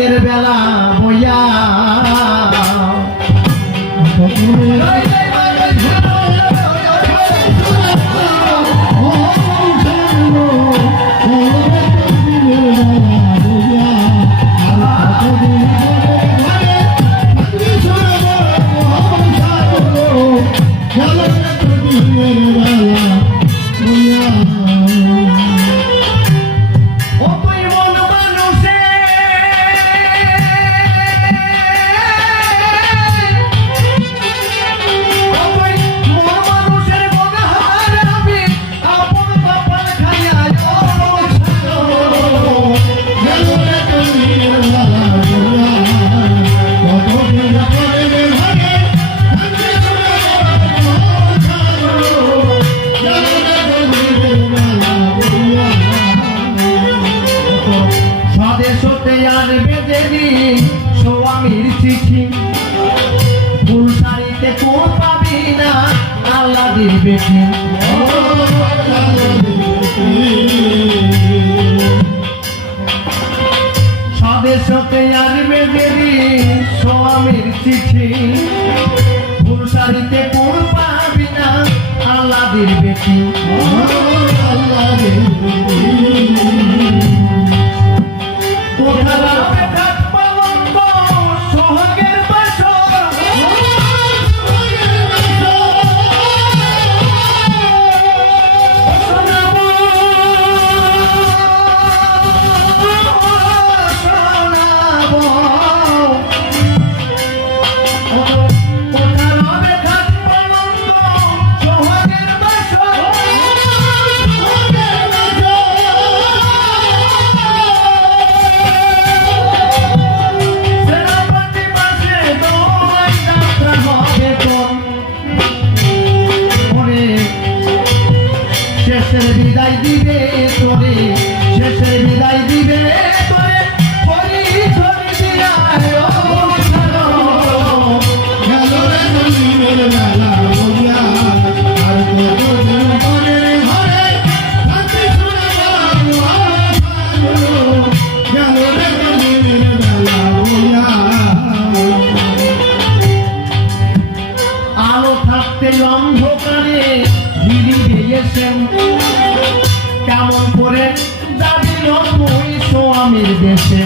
দিনের বেলা স্বদেশতে আর বেদেনি স্বামীর চিঠি। ফুল কোন পাবি না, আল্লাহ দিবে স্বদেশতে আর বেদেনি স্বামীর চিঠি। ফুল কোন পাবি না, আল্লাহ দিবে কোথায় স্বামীর দেশে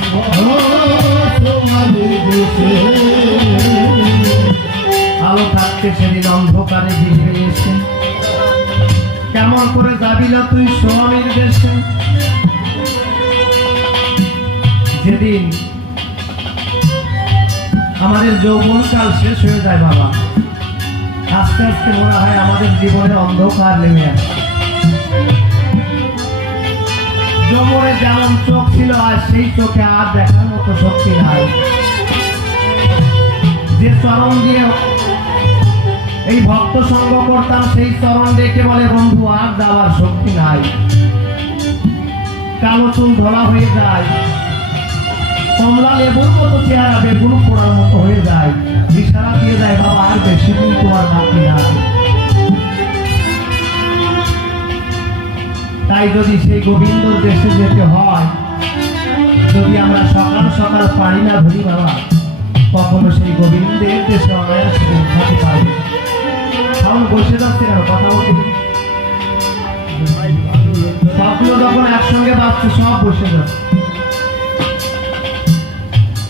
আলো থাকতে সেদিন অন্ধকারে ধীরে কেমন করে যাবি না তুই স্বামীর দেশে? যেদিন আমাদের যৌবনকাল শেষ হয়ে যায় বাবা, আস্তে আস্তে মনে হয় আমাদের জীবনে অন্ধকার নেমে আসে। যৌবনে যেমন চোখ ছিল আর সেই চোখে আর দেখার মতো শক্তি নাই। যে চরণ দিয়ে এই ভক্ত সঙ্গ করতাম সেই চরণ দেখে বলে, বন্ধু, আর যাওয়ার শক্তি নাই। কালো চুল ধরা হয়ে যায়। কমলা লেবুর মতো চেহারা বেগুন পোড়ার মতো হয়ে যায়। ইশারা দিয়ে যায়, বাবা, আর বেশি দিন তোমার বাকি নাই। তাই যদি সেই গোবিন্দর দেশে যেতে হয়, যদি আমরা সকাল সকাল পারি না ধরি বাবা, কখনো সেই গোবিন্দের দেশে অনায়াসে পারি কারণ বসে যাচ্ছে কেন কথা বলতে সবগুলো যখন একসঙ্গে বাঁচছে, সব বসে যাচ্ছে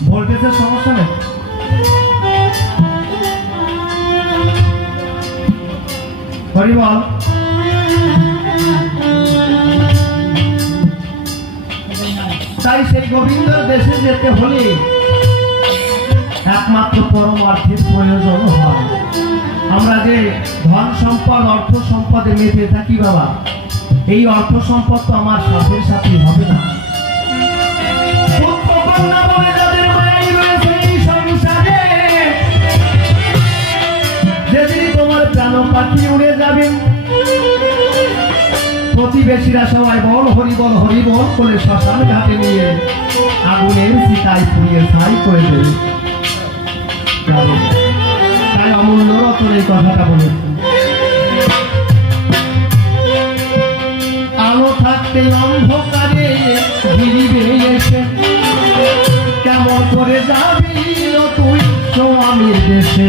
ভোল্টেজের সমস্যা নেই। হরি সেই গোবিন্দর দেশে যেতে হলে একমাত্র পরমার্থের প্রয়োজন হয়। আমরা যে ধন সম্পদ, অর্থ সম্পদে থাকি বাবা, এই অর্থ সম্পদ তো আমার সাথের সাথে হবে না। তোমার প্রাণ পাখি উড়ে যাবে, প্রতিবেশীরা সবাই বল হরি বল হরি বল করে শ্মশান ঘাটে নিয়ে গিয়ে সাই করে দেবে তাই অমূল্য কথাটা আলো থাকতে অন্ধকারে গিরিবে এসে। কেমন করে যাবি তুই? তো দেশে।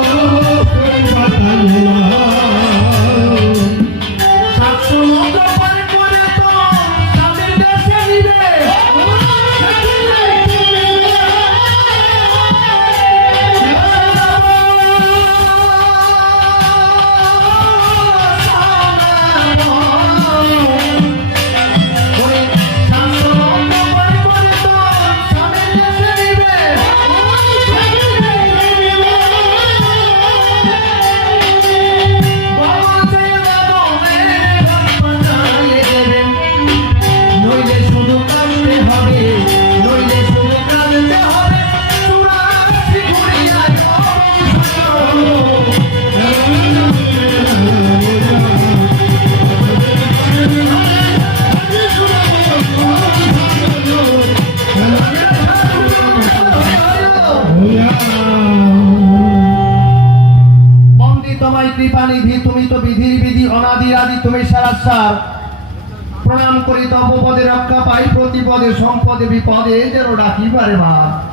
বন্দি তোমায় কৃপা তুমি তো বিধির বিধি, অনাদি আদি, তুমি সারা। প্রণাম করি তব পদে রক্ষা পাই, প্রতিপদে সম্পদে বিপদে যেন ডাকিবারে ভার